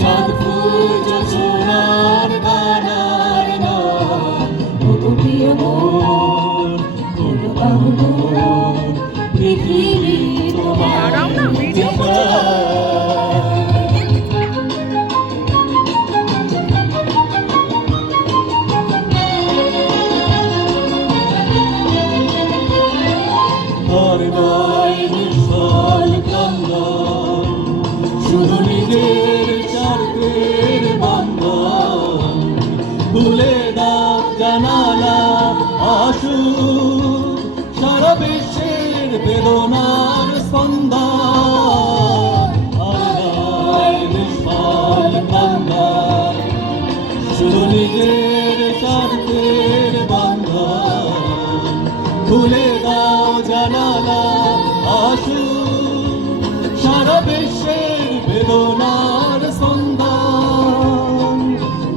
চাঁদ ফুল যোজনার গানার নাম ওগো প্রিয় মোর কোন বাহুর পৃথিবী তোমার আর নাই নিষ্ফল কান্না শুধু নিজের স্বার্থের বন্ধন খুলে দাও জানালা আশু সারা বিশ্বের বেদনার স্পন্দন আর নাই নিষ্ফল কান্না শুধু নিজের স্বার্থের বন্ধন খুলে দাও জানালা আশু সারা বিশ্বের বেদনার সন্ধান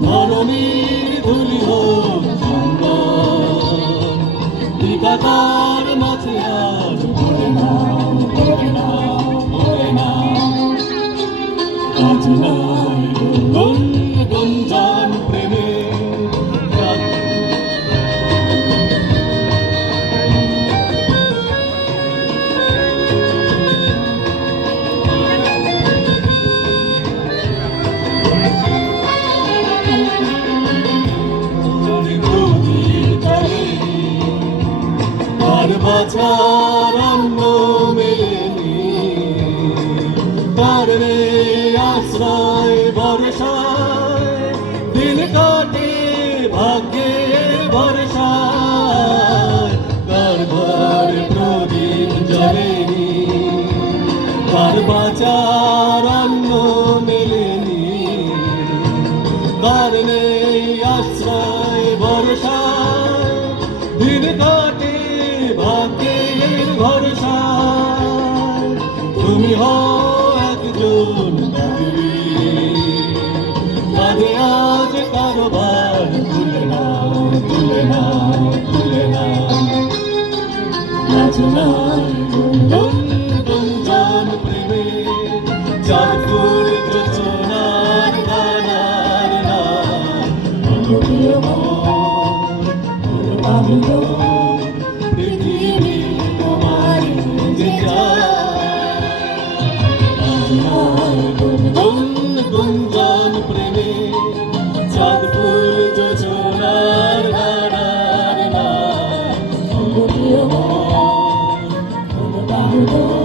ধরণীর ধুলি হোক চন্দন বিকাতার মাঝে আর ভরে নাও ভরে নাও ভরে নাও আজ নয় গুঞ্জন প্রেমে বাছার অন্য মেলেনি তার আশ্রয় ভরসায় দিন কাটে ভাগ্যের ভরসায় কার ঘর প্রদীপ জ্বলেনি তার বাছার অন্য মেলেনি তার আশ্রয় ভরসায় দিন কাটে ভাগ্যের ভরসায় তুমি হও একজন কাঁধে আজ কারোবার তুলে নাও তুলে নাও তুলে নাও আজ নয় গুঞ্জন প্রেমে চাঁদ ফুল যোজনার গানার নাম ওগো প্রিয় মোর কোন বাহুর পৃথিবী তোমার যে গুঞ্জন প্রেমে চাঁদ ফুল যোজনার গানার নাম ওগো প্রিয় মোর কোন বাহুর